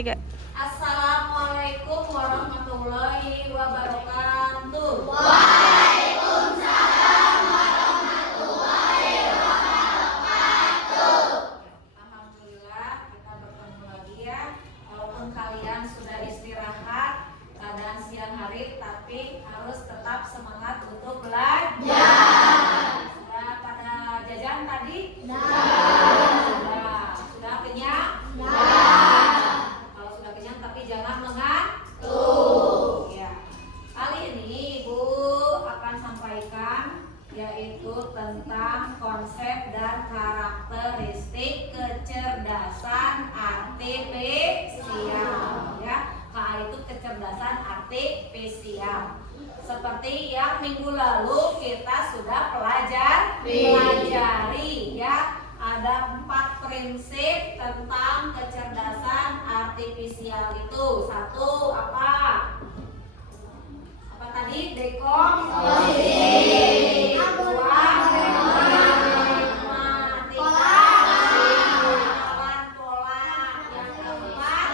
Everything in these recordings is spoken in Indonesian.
Assalamualaikum warahmatullahi wabarakatuh. Waalaikumsalam warahmatullahi wabarakatuh. Alhamdulillah kita bertemu lagi ya. Walaupun kalian sudah istirahat keadaan siang hari, tapi harus tetap semangat untuk belajar. Sudah pada jajan tadi? Sudah kenyang? Kalau sudah kenyang tapi jangan mengantuk. Ya. Kali ini Ibu akan sampaikan yaitu tentang konsep dan karakteristik kecerdasan artifisial. Ya, KA itu kecerdasan artifisial. Seperti yang minggu lalu kita sudah pelajari ya. Ada 4 prinsip tentang kecerdasan artifisial itu. 1, apa? Apa tadi? Dekomposisi. 2, matematika. Pengenalan pola. Yang keempat,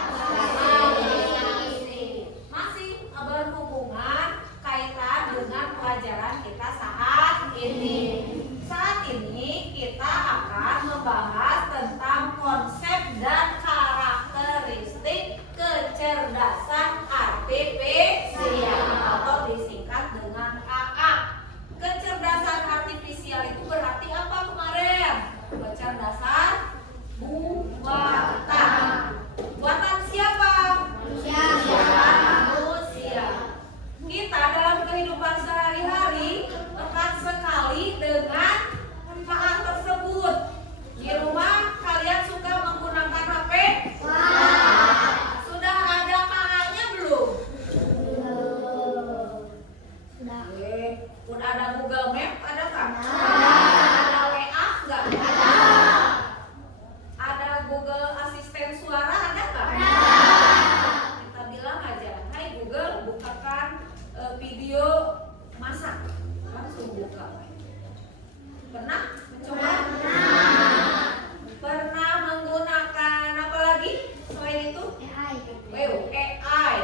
analisis. Masih berhubungan kaitan dengan pelajaran kita saat ini. Saat ini kita akan membahas tentang konsep dan karakteristik kecerdasan artifisial atau disingkat dengan KA. Kecerdasan artifisial itu berarti apa kemarin? Kecerdasan buatan. Buatan siapa? Manusia. Kita dalam kehidupan sehari-hari dekat sekali dengan KA tersebut. Di rumah kalian suka menggunakan HP? Sudah ada KA-nya belum? Udah ada Google Map, ada nggak? Ada WA nggak? Ada Google Asisten Suara, ada nggak? Kita bilang aja, hai Google, bukakan video masak. Langsung buka. Pernah mencoba? Pernah menggunakan apa lagi selain itu? AI.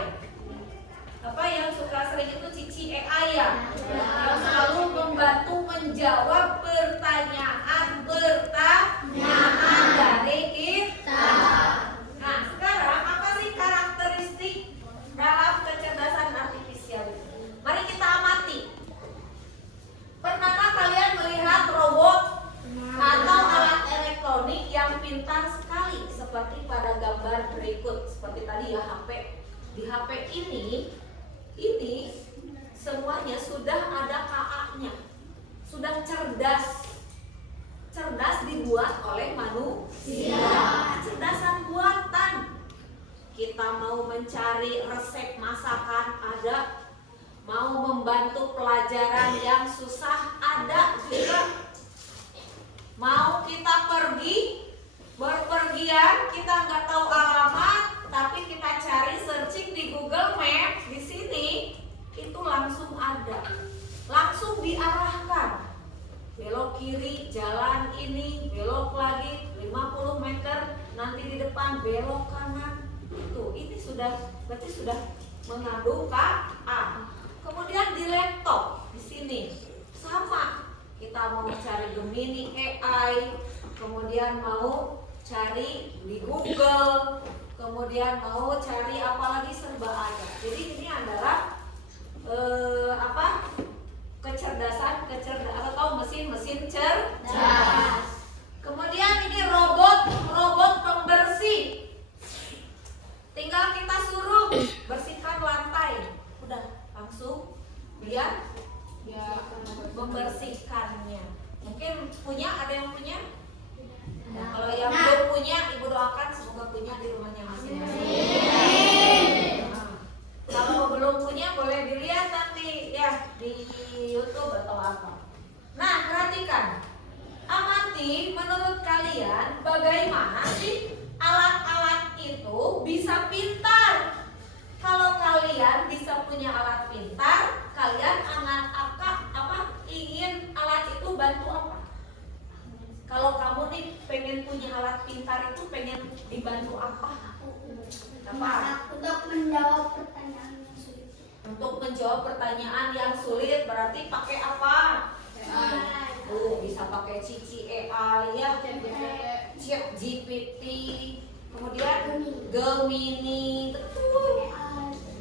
Apa yang suka sering itu Cici AI ya? Yang selalu membantu menjawab pertanyaan dari kita. Nah, sekarang apa sih karakteristik dalam kecerdasan artifisial itu? Mari kita amati. Pernahkah kalian melihat robot atau alat elektronik yang pintar sekali seperti pada gambar berikut? Seperti tadi ya, HP. Di HP ini semuanya sudah ada KA-nya. Sudah cerdas. Cerdas dibuat oleh manusia. Kecerdasan buatan. Kita mau mencari resep masakan ada. Mau membantu pelajaran yang susah ada juga. Mau kita berpergian, kita nggak tahu alamat, tapi kita cari searching di Google Maps di sini, itu langsung ada, langsung diarahkan. Belok kiri, jalan ini, belok lagi 50 meter, nanti di depan belok kanan. Ini berarti sudah mengandung KA. Kemudian di laptop di sini sama, kita mau cari Gemini AI, kemudian mau cari di Google, kemudian mau cari apalagi serba ada. Jadi ini adalah kecerdasan atau mesin cerdas. Kemudian ini robot pembersih. Tinggal kita suruh bersihkan lantai, udah langsung dia membersihkannya. Mungkin ada yang punya? Nah, kalau yang belum punya, Ibu doakan semoga punya di rumahnya masing-masing. Kalau belum punya boleh dilihat nanti ya di YouTube atau apa. Nah, perhatikan. Amati menurut kalian bagaimana sih alat-alat itu bisa pintar? Kalau kalian bisa punya alat pintar, kalian ingin alat itu bantu apa? Kalau kamu nih pengen punya alat pintar itu pengen dibantu apa? Apa jawab pertanyaan yang sulit berarti pakai apa? Bisa pakai Cici AI ya, ChatGPT, kemudian Gemini, betul.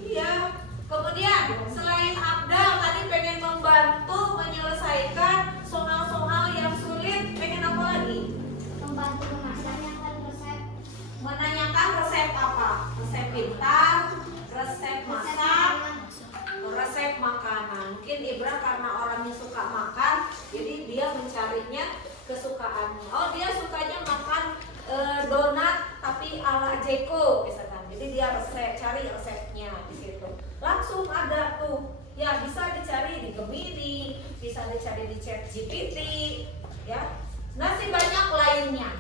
Iya. Kemudian selain Abdal tadi pengen membantu menyelesaikan soal-soal yang sulit, pengen apa lagi? Membantu menanyakan resep. Menanyakan resep apa? Resep pintar, resep masak, resep makanan. Mungkin Ibra karena orangnya suka makan, jadi dia mencarinya kesukaannya. Oh, dia sukanya makan donat tapi ala Jeko misalkan. Jadi dia cari resepnya di situ. Langsung ada tuh. Ya, bisa dicari di Gemini, bisa dicari di ChatGPT, ya. Masih banyak lainnya.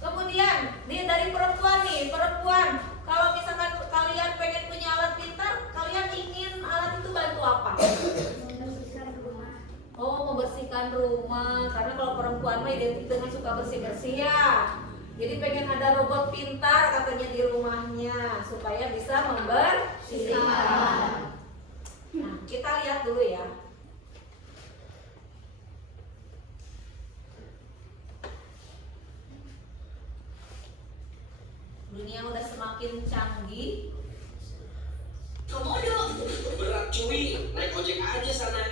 Kemudian dari perempuan nih, kalau misalkan kalian pengen punya alat pintar, kalian ingin alat itu bantu apa? Membersihkan rumah. Oh, membersihkan rumah. Karena kalau perempuan mah identik dengan suka bersih-bersih ya. Jadi pengen ada robot pintar katanya di rumahnya supaya bisa membersihkan. Nah, kita lihat dulu ya. Dunia udah semakin canggih. Komodo, berat cuy, naik ojek aja sana.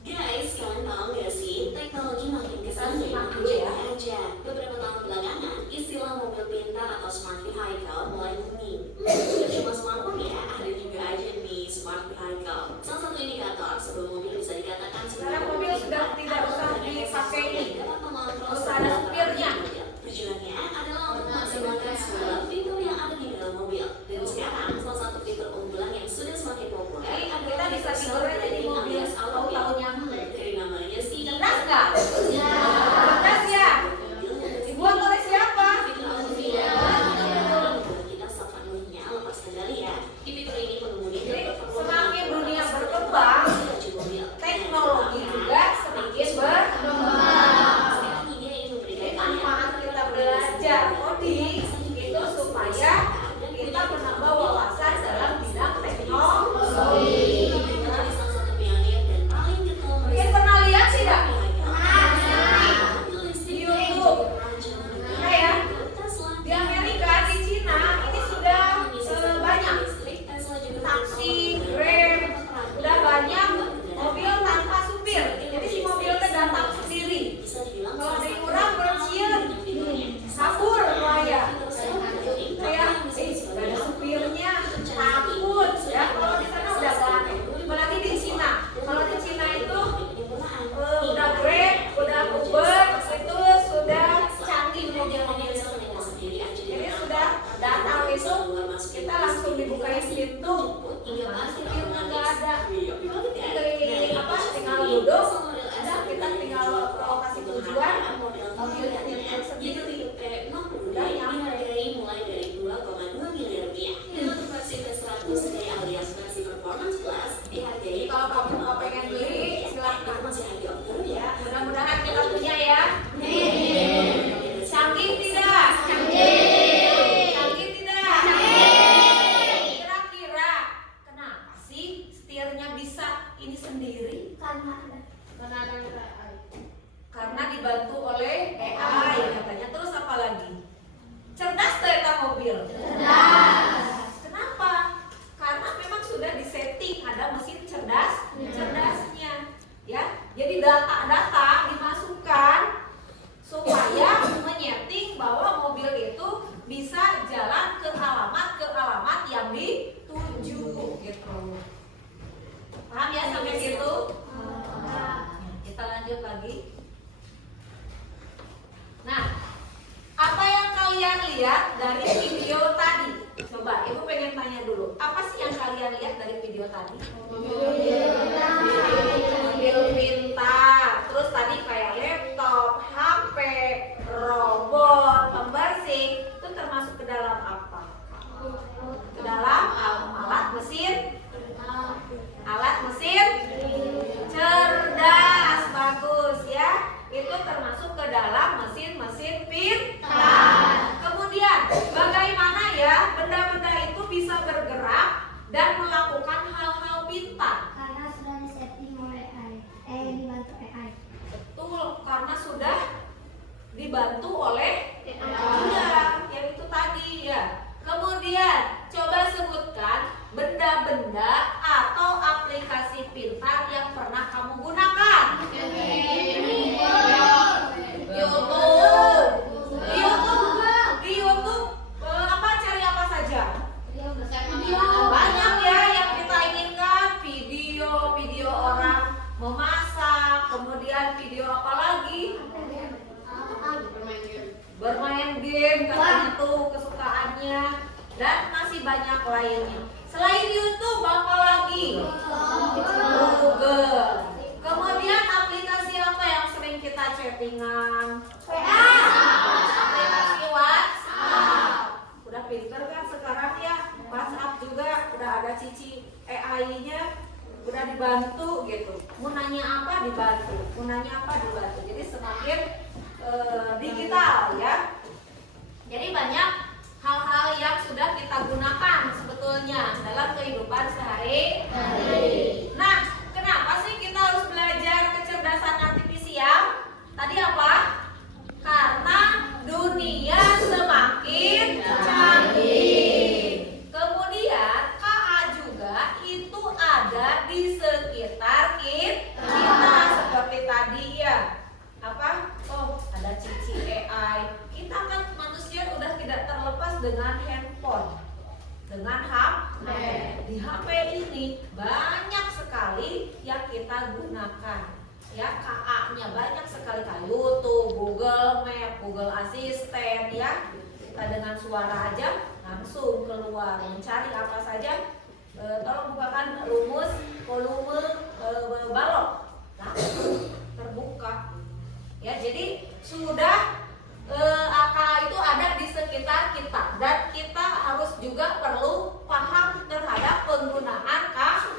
Guys, kalian tahu gak sih, teknologi makin kesini makin cepat aja. Beberapa tahun belakangan, istilah mobil pintar atau smart vehicle mulai booming. Gak cuma smartphone ya, ada juga aja nih smart vehicle. Salah satu indikator sebelum mobil bisa dikatakan Sekarang mobil sudah tidak usah dipakai ini. dapat mengontrol Usah ada supirnya. Tujuannya adalah untuk memaksimalkan segala fitur yang ada di dalam mobil. Dan sekarang, salah satu fitur unggulan yang sudah semakin populer Kita adalah bisa fitur tidur aja di mobil, alias autopilot. tahu nyampe. Dari namanya sih, Cerdas nggak? Cerdas ya. Dibuat oleh siapa? fitur autopilot kita sepenuhnya lepas kendali ya. Di fitur ini pengemudi Jadi dapat semakin dunia berkembang, teknologi juga semakin berkembang. Sekarang ini ingin memberikan Jadi manfaat kita belajar coding itu supaya kita menambah wawasan dalam bidang teknologi. menjadi salah satu pionir dan paling getol Mungkin pernah lihat tidak? di YouTube. Nah ya, di Amerika, di Cina ini sudah banyak taksi, Grab, udah banyak mobil tanpa supir. Jadi si mobil itu datang sendiri. Kalau ada yang kurang berciut, kabur ya. Kayak, gak ada supirnya, takut ya. Kalau di sana udah gak ada. Apalagi di Cina. Kalau di Cina itu udah Grab, udah Uber, itu sudah canggih mobil-mobilnya semua. Jadi sudah datang itu kita langsung dibukain pintu, supirnya nggak ada. Dari apa? Tinggal duduk, ada kita tinggal lokasi tujuan, mobilnya nyetir sendiri. Udah nyampe. Mulai dari 2,2 miliar rupiah. Dan untuk versi V100D alias versi Performance Plus dihargai Kalau kamu nggak pengen beli, itu silakan. masih harga oktober ya. Ya, mudah-mudahan kita punya ya. Canggih tidak? Canggih tidak? Kira-kira kenapa sih setirnya bisa ini sendiri? Karena dibantu oleh AI katanya. Terus apa lagi? Cerdas ternyata mobil. Kenapa? Karena memang sudah disetting ada mesin cerdasnya, ya. Jadi data-data dimasukkan supaya menyeting bahwa mobil itu bisa jalan ke alamat yang dituju, gitu. Paham ya sampai situ? Kita lanjut lagi. Nah, apa yang kalian lihat dari video tadi? Coba, Ibu pengen tanya dulu. Apa sih yang kalian lihat dari video tadi? Mobil pintar. Terus tadi kayak laptop, HP, robot, pembersih. Itu termasuk ke dalam apa? Ke dalam alat mesin cerdas. Bagus ya. Itu termasuk ke dalam mesin pintar. Kemudian bagaimana ya benda-benda itu bisa bergerak dan benda atau aplikasi pintar yang pernah kamu gunakan? YouTube. Di YouTube apa cari apa saja? Banyak ya yang kita inginkan, video orang memasak, kemudian video apa lagi? Bermain game katanya tuh kesukaannya, dan masih banyak lainnya. Selain YouTube apa lagi? Google. Kemudian aplikasi apa yang sering kita chattingan? Aplikasi WhatsApp. Udah pinter kan sekarang ya? WhatsApp juga udah ada Cici AI-nya, udah dibantu gitu. Mau nanya apa dibantu, mau nanya apa dibantu. Jadi semakin digital ya. Jadi banyak hal-hal yang sudah kita gunakan sebetulnya dalam kehidupan sehari-hari. Nah, kenapa sih kita harus belajar kecerdasan artifisial? Tadi apa? Karena dunia semakin canggih. Kemudian KA juga itu ada di sekitar kita seperti tadi ya. Apa? Oh, ada Cici AI. Kita kan manusia udah tidak terlepas dengan handphone, dengan HP. Di HP ini banyak sekali yang kita gunakan. Ya, KA-nya banyak sekali, kayak YouTube, Google Map, Google Assistant ya. Kita dengan suara aja langsung keluar mencari apa saja. Tolong bukakan rumus volume balok, langsung terbuka. Ya, jadi sudah akal itu ada di sekitar kita, dan kita harus juga perlu paham terhadap penggunaan KA.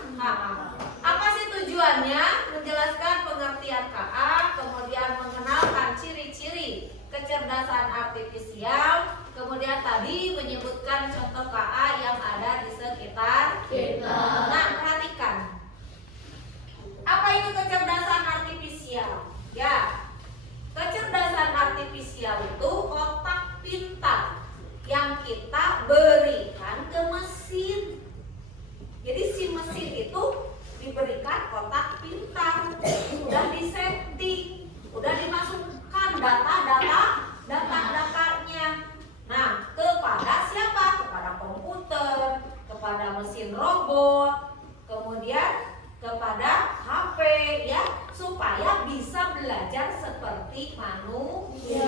Apa sih tujuannya? Menjelaskan pengertian KA, kemudian mengenalkan ciri-ciri kecerdasan artifisial, kemudian tadi menyebutkan contoh KA yang ada di sekitar kita. Nah, perhatikan. Apa itu kecerdasan artifisial? Ya, kecerdasan artifisial itu otak pintar yang kita berikan ke mesin. Jadi si mesin itu diberikan otak pintar, udah disetting, udah dimasukkan data-datanya. Nah, kepada siapa? Kepada komputer, kepada mesin robot, kemudian kepada HP ya, supaya bisa belajar seperti manusia.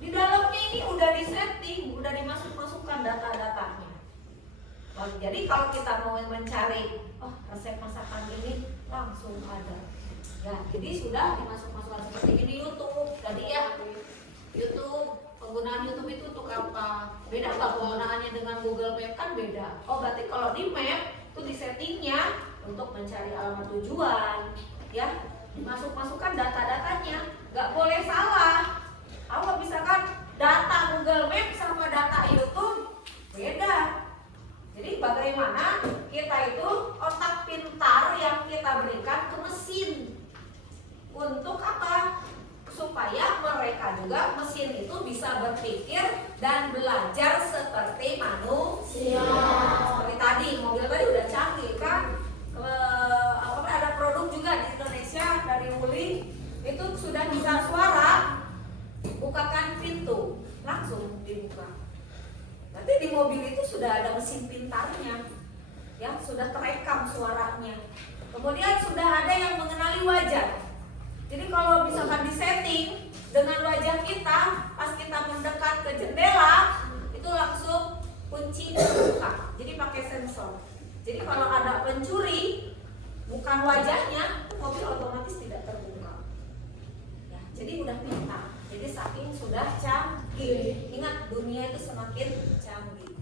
Di dalamnya ini udah disetting, udah dimasukkan data-datanya. Jadi kalau kita mau mencari resep masakan ini langsung ada. Ya, jadi sudah dimasukkan seperti ini YouTube. Tadi ya, YouTube, penggunaan YouTube itu untuk apa? Beda nggak penggunaannya dengan Google Map? Kan beda. Oh, berarti kalau di Map itu di settingnya untuk mencari alamat tujuan, ya, masukkan data-datanya, nggak boleh salah. Kalau misalkan data Google Map sama data YouTube beda. Jadi bagaimana kita itu otak pintar yang kita berikan ke mesin untuk apa? Supaya mereka juga mesin itu bisa berpikir dan belajar seperti manusia. Seperti tadi mobil tadi udah canggih kan? Ada produk juga di Indonesia dari Uli itu sudah bisa suara, bukakan pintu, langsung dibuka. Nanti di mobil itu sudah ada mesin pintarnya, yang sudah terekam suaranya. Kemudian sudah ada yang mengenali wajah. Jadi kalau misalkan disetting dengan wajah kita, pas kita mendekat ke jendela, itu langsung kunci terbuka. Jadi pakai sensor. Jadi kalau ada pencuri, bukan wajahnya, mobil otomatis tidak terbuka. Ya, jadi udah pintar. Jadi saking sudah canggih. Ingat, dunia itu semakin canggih.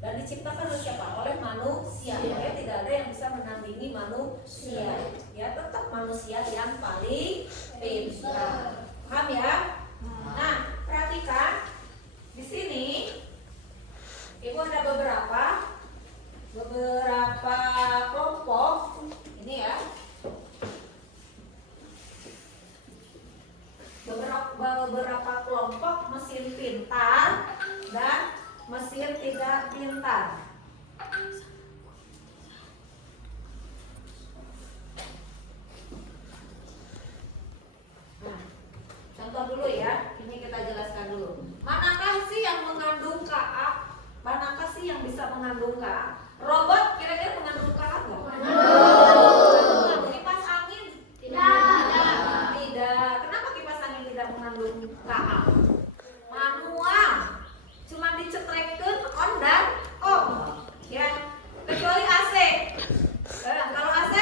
Dan diciptakan oleh siapa? Oleh manusia. Ya, tidak ada yang bisa menandingi manusia. Ya, tetap manusia yang paling pintar. Paham ya? Nah, perhatikan di sini. Ibu ada beberapa kelompok ini ya, beberapa kelompok mesin pintar dan mesin tidak pintar. mengandung K. Robot kira-kira mengandung K nggak? Mengandung. Kipas angin? Tidak. Kenapa kipas angin tidak mengandung Ka? Manual. Cuma dicetrekeun on dan off. Ya. Kecuali AC. Kalau AC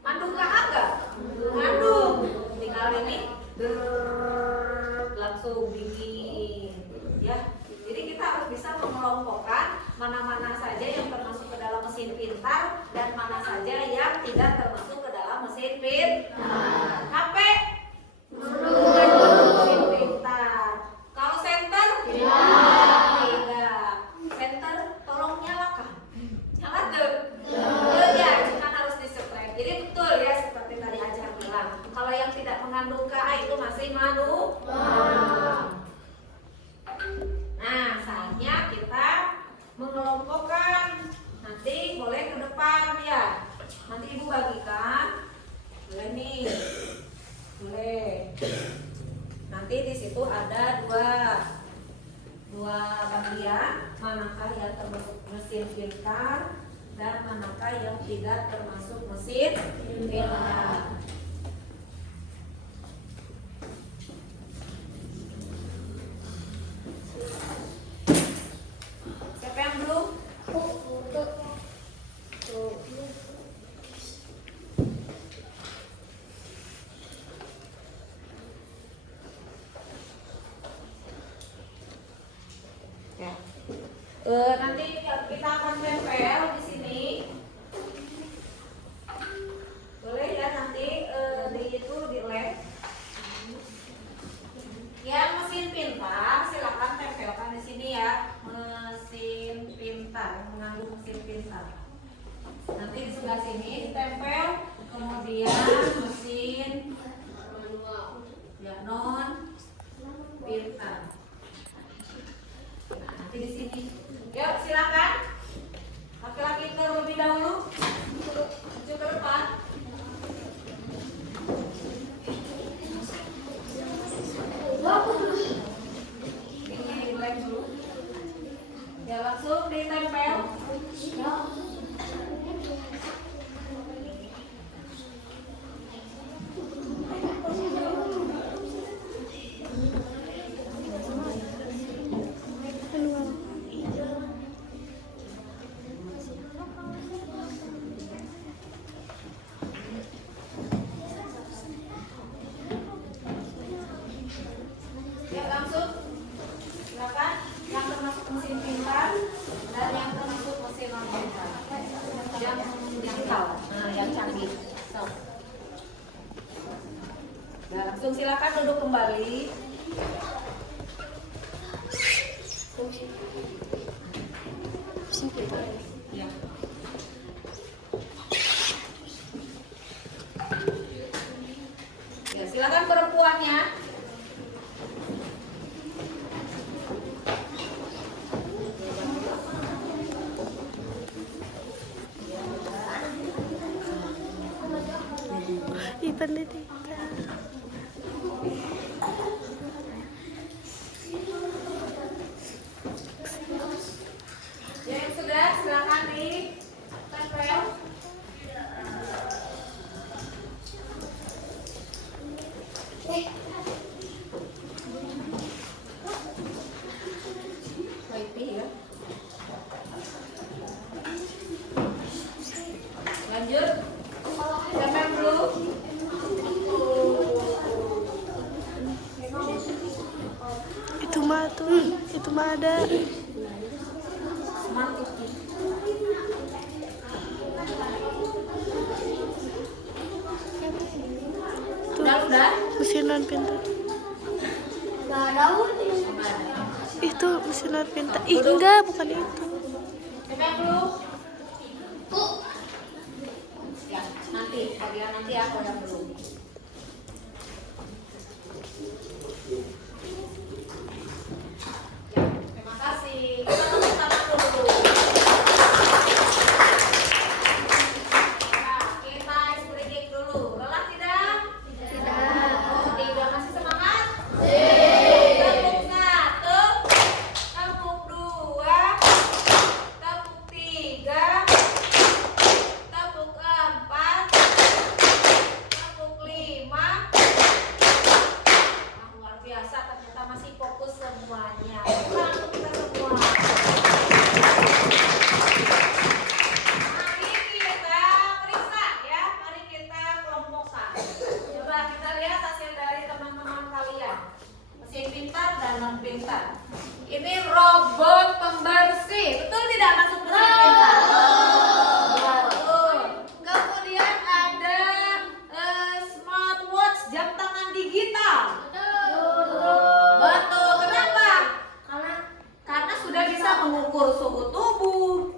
mengandung Ka nggak? Mengandung. Tinggal ini langsung dingin. Ya. Jadi kita harus bisa mengelompokkan mana-mana saja yang termasuk ke dalam mesin pintar dan mana saja yang tidak termasuk ke dalam mesin pintar. HP mesin pintar. Kalau senter tidak. Senter tolong nyalakan. Nyala tuh. Ya, cuma harus disetrek. Jadi betul ya seperti tadi Ajar bilang. Kalau yang tidak mengandung KA itu masih manual. Nah, saatnya kita mengelompokkan. Nanti boleh ke depan ya. Nanti ibu bagikan. Boleh nih. Boleh. Nanti di situ ada dua bagian. Manakah yang termasuk mesin pintar dan manakah yang tidak termasuk mesin pintar. Siapa yang belum? Ya. Nanti kita akan tempel di sini. Boleh ya nanti di lab. Yang mesin pintar silakan tempelkan di sini ya. Mesin pintar, mengandung mesin pintar. Nanti di sebelah sini ditempel, kemudian mesin ya non pintar. Nah, nanti di sini. Yuk silakan. Laki-laki terlebih dahulu. Maju ke depan. Ini lem dulu. Ya langsung ditempel. Ya langsung. Silakan yang termasuk mesin pintar dan yang termasuk mesin non pintar. Yang tahu, yang canggih. So. Ya langsung silakan duduk kembali. Ya. Ya silakan perempuannya. Pendidikan. Ya yang sudah silakan ditempel. Wifi ya. Lanjut. Tempel dulu. Itu mah ada. Mantap. Udah. Mesin non pintar. Itu mesin non pintar. Ih enggak, bukan itu. Tempel dulu. Ya, nanti aku yang belum. Ya, terima kasih. Kita tepuk tangan dulu. Ya, kita ice breaking dulu. Lelah tidak? Tidak. Oh, tidak. Masih semangat? Tepuk 1, tepuk 2, tepuk mengukur suhu tubuh.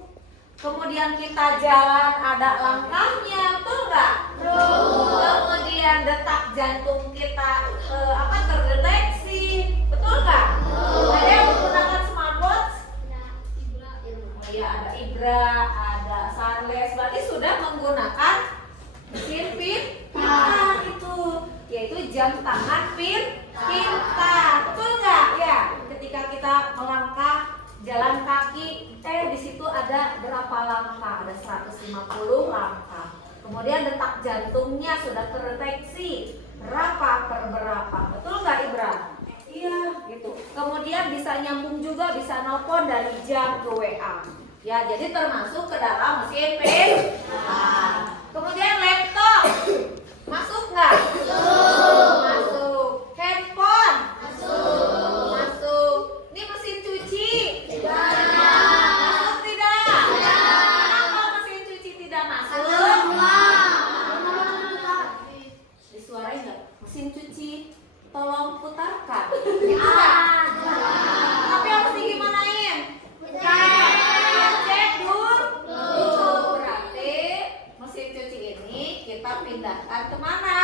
Kemudian kita jalan ada langkahnya, betul nggak? Kemudian detak jantung kita terdeteksi, betul nggak? Ada yang menggunakan smartwatch? Oh iya, ada Ibra, ada Sarles, berarti sudah menggunakan mesin pintar itu, yaitu jam tangan pintar, betul nggak? Ya, ketika kita melangkah jalan kaki, di situ ada berapa langkah? Ada 150 langkah. Kemudian detak jantungnya sudah terdeteksi berapa per berapa, betul nggak Ibra? Iya, gitu. Kemudian bisa nyambung juga, bisa nelpon dari jam ke WA. Ya, jadi termasuk ke dalam mesin pintar. Kemudian laptop, masuk nggak? Masuk. Handphone, masuk. Ini mesin cuci, masuk tidak? Kenapa mesin cuci tidak masuk? Disuarain nggak? Mesin cuci, tolong putarkan. Gitu nggak? Tapi harus digimanain? Cek dulu. Berarti mesin cuci ini kita pindahkan kemana?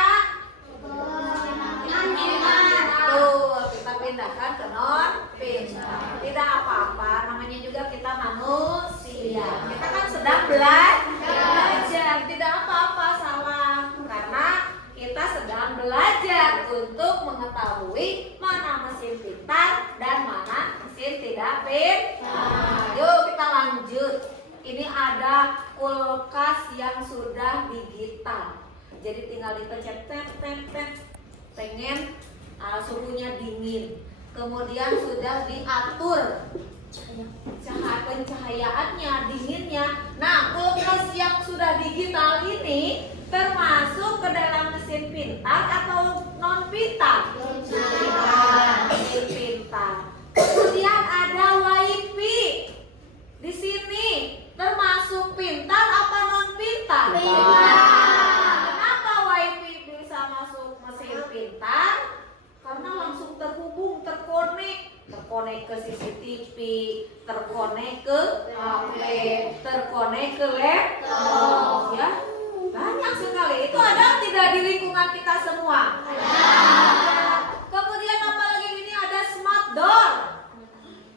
Tuh, kita pindahkan ke non pintar. Tidak apa-apa, namanya juga kita manusia. Kita kan sedang belajar. Tidak apa-apa salah, karena kita sedang belajar untuk mengetahui mana mesin pintar dan mana mesin tidak pintar. Yuk kita lanjut. Ini ada kulkas yang sudah digital. Jadi tinggal dipencet tet. Pengen suhunya dingin. Kemudian sudah diatur pencahayaannya, dinginnya. Nah, kulkas yang sudah digital ini termasuk ke dalam mesin pintar atau non pintar? Mesin pintar. Kemudian ada WiFi di sini, termasuk pintar apa non pintar? Kenapa WiFi bisa masuk mesin pintar? Karena langsung terhubung, terkonek ke CCTV, terkonek ke HP, terkonek ke laptop, ya. Banyak sekali. Itu ada tidak di lingkungan kita semua? Ada. Kemudian apalagi ini ada smart door.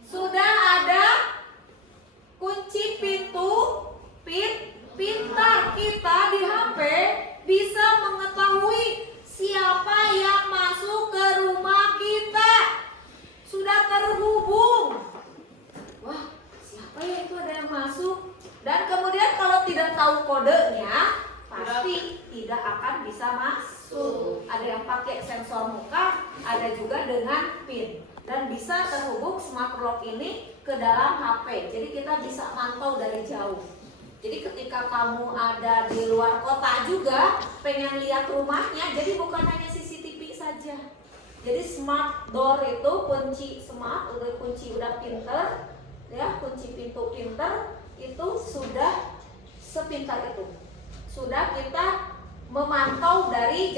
Sudah ada kunci pintu pintar. Kita di HP bisa mengetahui siapa yang masuk ke rumah kita. Sudah terhubung. Wah, siapa ya itu ada yang masuk? Dan kemudian kalau tidak tahu kodenya, pasti tidak akan bisa masuk. Ada yang pakai sensor muka, ada juga dengan PIN. Dan bisa terhubung smart lock ini ke dalam HP. Jadi kita bisa mantau dari jauh. Jadi ketika kamu ada di luar kota juga, pengen lihat rumahnya, jadi bukan hanya CCTV saja. Jadi smart door itu kunci smart, kunci udah pinter, ya, kunci pintu pinter itu sudah sepintar itu. Sudah kita memantau dari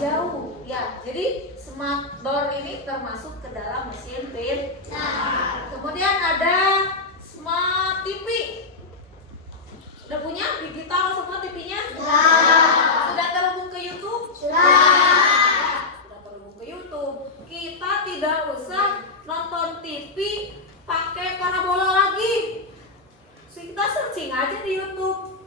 jauh, ya. Jadi smart door ini termasuk ke dalam mesin pintar. Kemudian ada smart TV. Sudah punya digital semua TV-nya? Sudah terhubung ke YouTube? Sudah terhubung ke YouTube. Kita tidak usah nonton TV pakai parabola lagi. Kita searching aja di YouTube.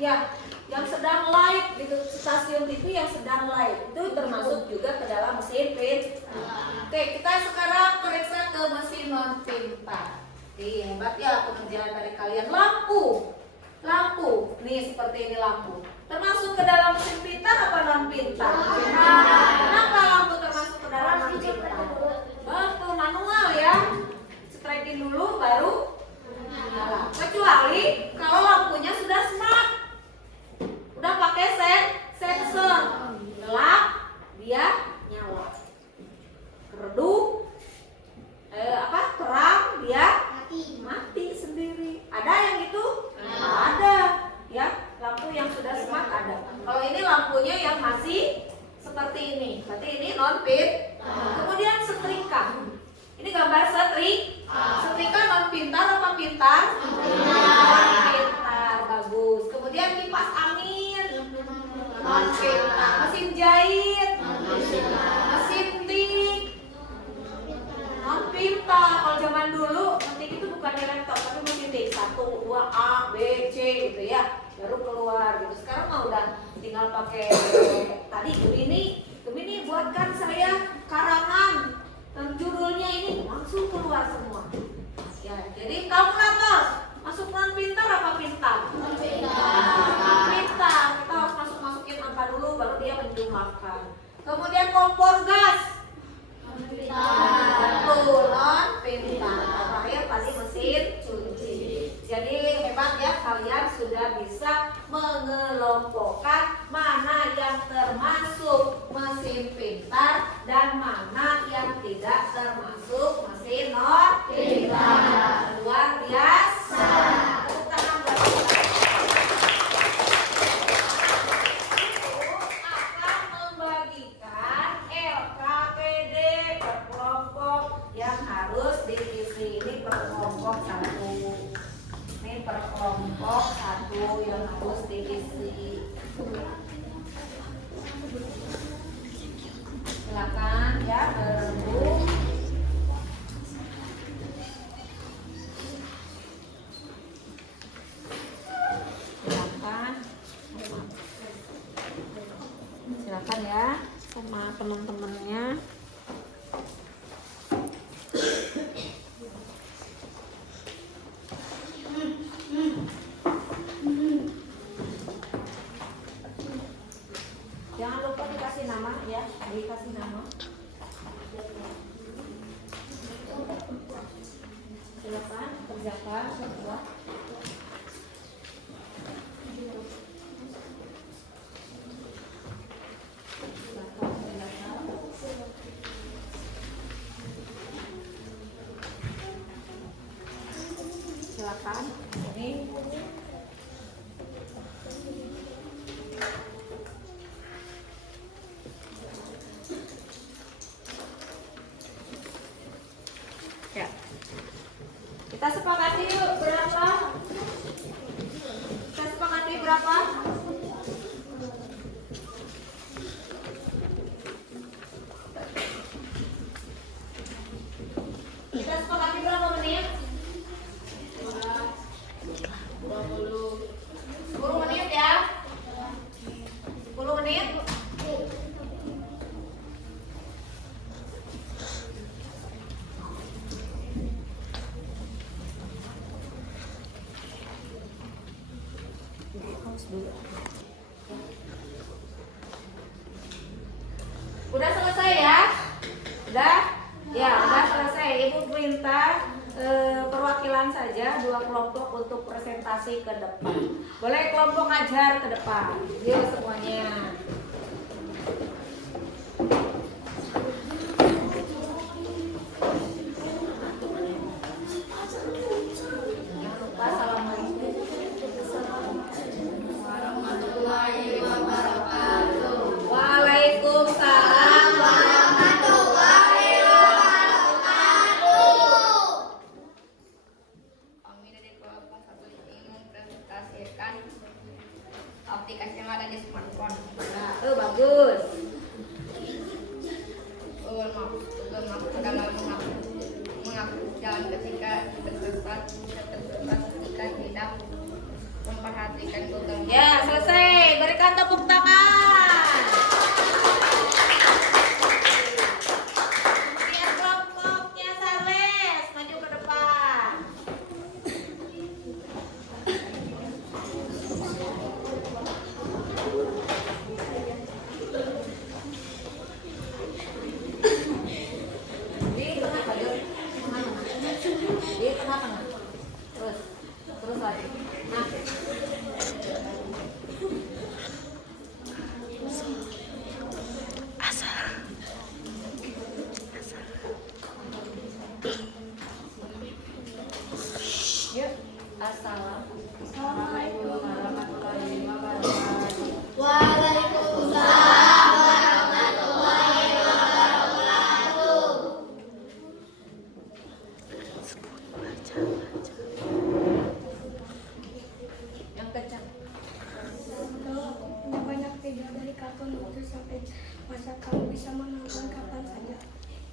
Ya, yang sedang live gitu, stasiun TV yang sedang live itu termasuk juga ke dalam mesin pintar. Oke, kita sekarang periksa ke mesin non pintar. Hebat ya pengerjaan dari kalian. Lampu, nih seperti ini lampu. Termasuk ke dalam mesin pintar apa non pintar? Kenapa lampu termasuk ke dalam non pintar? Betul, manual ya. Setrekin dulu baru nyala. Kecuali kalau lampunya sudah smart, udah pakai sensor, gelap dia nyala, redup, terang dia mati sendiri. Ada yang gitu? Ada, ya. Lampu yang sudah smart ada. Kalau ini lampunya yang masih seperti ini, berarti ini non pintar. Kemudian setrika. Ini gambar setrika non pintar. 1, 2, A, B, C gitu ya, baru keluar gitu. Sekarang mah udah tinggal pakai tadi Gemini buatkan saya karangan dan judulnya ini langsung keluar semua. Ya, jadi kalkulator masuk non pintar apa pintar? Pintar. Kita harus masukin angka dulu baru dia menjumlahkan. Kemudian kompor gas. Betul, non pintar. Terakhir tadi mesin cuci. Jadi memang ya kalian sudah bisa mengelompokkan mana yang termasuk mesin pintar dan mana yang tidak termasuk mesin non pintar. Luar biasa. Tepuk tangan buat kita. Akan membagikan LKPD per kelompok yang harus diisi. Ini per kelompok 1. Ini per kelompok 1 yang harus diisi. Silakan ya berembuk. Silakan ya sama teman-temannya. Jangan lupa dikasih nama ya, dikasih nama. Silakan kerjakan semua. Silakan. Ini ya. Kita sepakati yuk berapa? Kita sepakati berapa? Kita sepakati berapa menit? 10 menit ya. 10 menit. Udah selesai ya? Udah? Ya, udah selesai. Ibu minta perwakilan saja 2 kelompok untuk presentasi ke depan. Boleh kelompok ajar ke depan. Yuk semuanya. Jangan lupa assalamualaikum warahmatullahi wabarakatuh. Waalaikumsalam warahmatullahi wabarakatuh. Kami dari kelompok 1 ingin mempresentasikan aplikasi yang ada di smartphone. Nah, bagus. Google Maps adalah menghapus jalan ketika tersesat ketika tidak memperhatikan Google Maps. Ya, selesai. Berikan tepuk tangan. Kemudian kelompoknya Sarles maju ke depan. Di tengah baju. Di tengah-tengah. Terus lagi. Nah. Yuk, assalamualaikum warahmatullahi wabarakatuh. Waalaikumsalam warahmatullahi wabarakatuh. Yang kencang. Punya banyak video dari kartun lucu sampai masa kamu bisa menonton kapan saja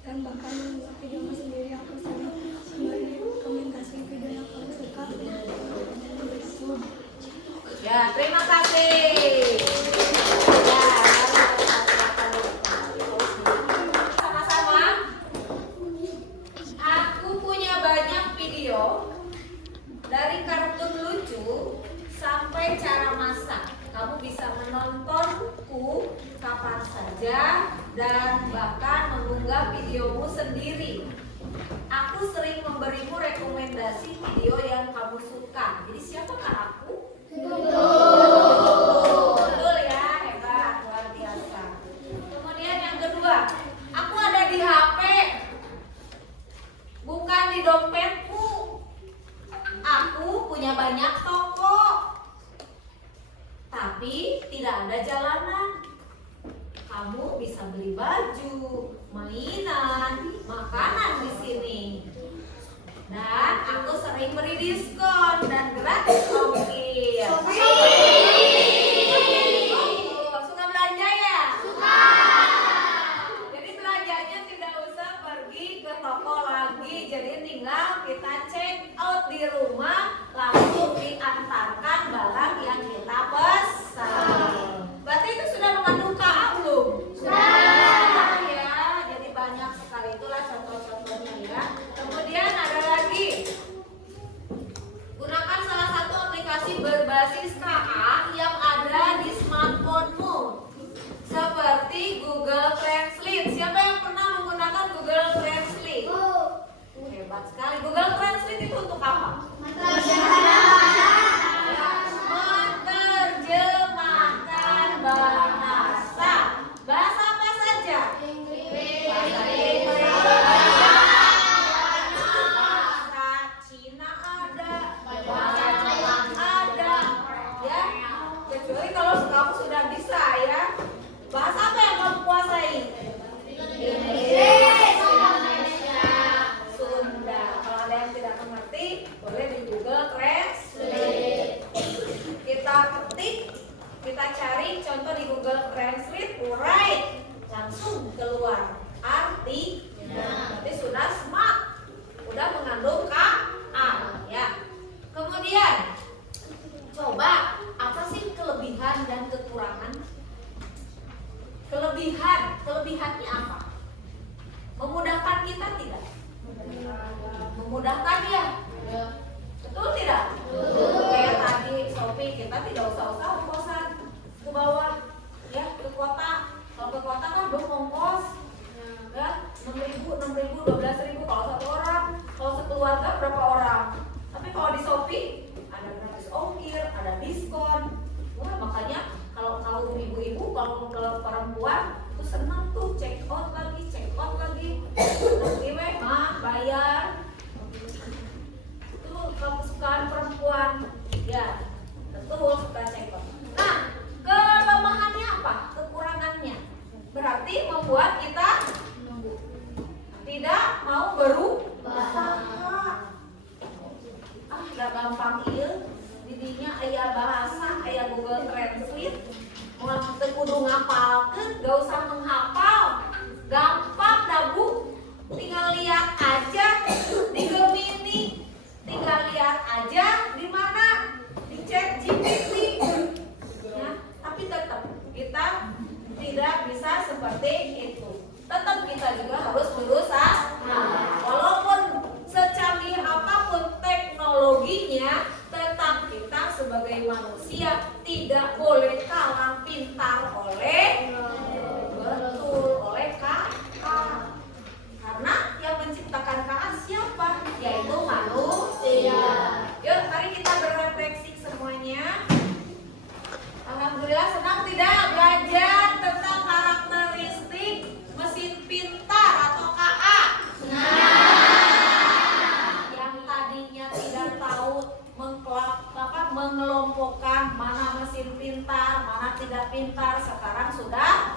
dan bahkan membuat video sendiri. Aku sering merekomendasi video yang kamu suka Ya, terima kasih. Ya, sama-sama. Aku punya banyak video dari kartun lucu sampai cara masak. Kamu bisa menontonku kapan saja dan bahkan mengunggah videomu sendiri. Aku sering memberimu rekomendasi video yang kamu suka. Jadi siapakah aku? Betul ya, hebat, luar biasa. Kemudian yang kedua, aku ada di HP, bukan di dompetku. Aku punya banyak toko, tapi tidak ada jalanan. Kamu bisa beli baju, mainan, makanan di sini. Dan aku sering beri diskon dan gratis ongkir. Suka belanja ya? Suka. Jadi belanjanya tidak usah pergi ke toko lagi. Jadi tinggal kita check out di rumah, langsung diantarkan barang yang kita pesan. Berarti itu sudah mengandung KA belum? Sudah ya. Jadi banyak sekali, itulah contoh-contohnya ya. Kemudian ada lagi, gunakan salah satu aplikasi berbasis KA yang ada di smartphone-mu, seperti Google Translate. Siapa yang pernah menggunakan Google Translate? Hebat sekali. Google Translate itu untuk apa? Menerjemahkan bahasa. Bahasa apa saja? Bahasa Inggris, bahasa Cina ada, bahasa Jepang ada, ya. Kecuali kalau kamu sudah bisa ya. Bahasa apa yang kamu kuasai? Indonesia, Sunda. Kalau ada yang tidak mengerti, boleh di Google Translate. Kita ketik, kita cari contoh di Google Translate, right, langsung keluar artinya. Berarti sudah smart, sudah mengandung KA ya. Kemudian coba, apa sih kelebihan dan kekurangan? Kelebihannya apa? Memudahkan kita tidak? Memudahkan ya? Betul tidak? Kayak tadi Sophie, kita tidak usah ongkosan ke bawah ya, ke kota. Kalau ke kota kan belum ongkos ya, 6.000, 12.000 kalau satu orang. Kalau sekeluarga berapa orang? Tapi kalau di Shopee ada gratis ongkir, ada diskon. Wah, makanya kalau ibu-ibu, kalau perempuan tuh senang tuh, check out lagi. Nanti bayar. Itu kesukaan perempuan. Ya, betul, suka check out. Nah, kelemahannya apa? Kekurangannya berarti membuat kita tidak mau berusaha. Gak gampang iya. Didinya aya bahasa, aya Google Translate. Mau teu kudu ngapalkeun, gak usah menghafal. Gampang dah Bu. Tinggal lihat aja di Gemini. Tinggal lihat aja di mana? Di ChatGPT. Ya, tapi tetap kita tidak bisa seperti itu. Tetap kita juga harus berusaha. Walaupun secanggih apapun teknologinya, tetap kita sebagai manusia tidak boleh kalah pintar oleh KA. Karena yang menciptakan KA siapa? Yaitu manusia. Yuk, mari kita berefleksi semuanya. Alhamdulillah, senang tidak belajar tentang karakteristik mesin pintar atau KA? Yang tadinya tidak tahu mengelompokkan mana mesin pintar, mana tidak pintar, sekarang sudah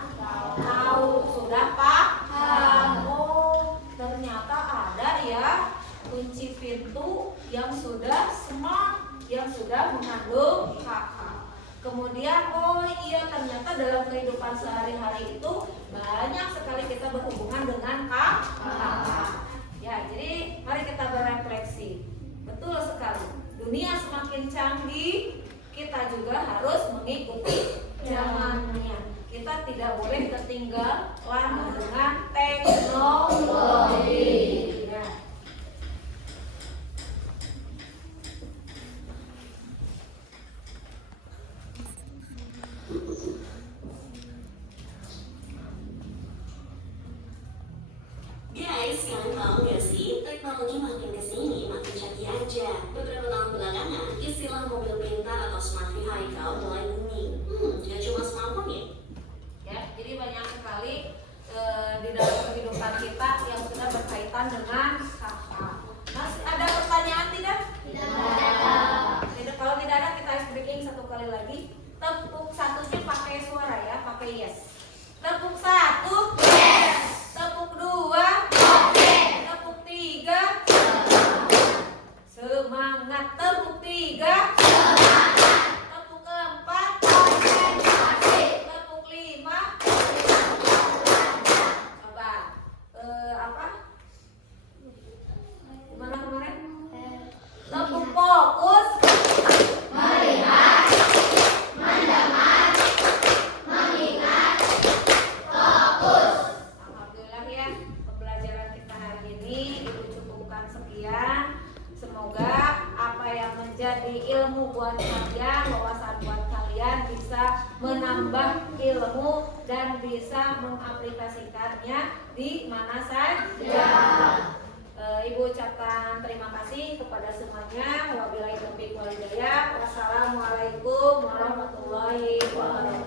tahu, sudah paham. Oh, ternyata ada ya kunci pintu yang sudah smart, yang sudah mengandung KA. Kemudian, oh iya, ternyata dalam kehidupan sehari-hari itu banyak sekali kita berhubungan dengan KA. Ya, jadi mari kita berefleksi. Betul sekali. Dunia semakin canggih, kita juga harus mengikuti zamannya. Kita tidak boleh ketinggalan dengan teknologi. Ya. Guys, kalian tahu nggak sih, teknologi makin kesini makin canggih aja. Beberapa tahun belakangan, istilah mobil pintar atau smart vehicle mulai booming. Gak cuma smartphone ya? Ya, jadi banyak sekali di dalam kehidupan kita yang sudah berkaitan dengan kakak. Masih ada pertanyaan tidak? Tidak. Kalau tidak ada, kita ice breaking satu kali lagi. Tepuk satunya pakai suara ya, pakai yes. Tepuk satu, yes. Tepuk dua, oke. Tepuk tiga, semangat. Tepuk tiga, semangat. Tepuk keempat, konsentrasi. Tepuk lima, coba apa? Gimana kemarin? Tepuk fokus, melihat, mendengar, mengingat, fokus. Alhamdulillah ya, pembelajaran kita hari ini Ibu cukupkan sekian. Semoga apa yang menjadi ilmu buat kalian, wawasan buat kalian bisa menambah ilmu dan bisa mengaplikasikannya di mana saja. Ibu ucapkan terima kasih kepada semuanya. Wabillahi taufiq wal hidayah. Wassalamualaikum warahmatullahi wabarakatuh.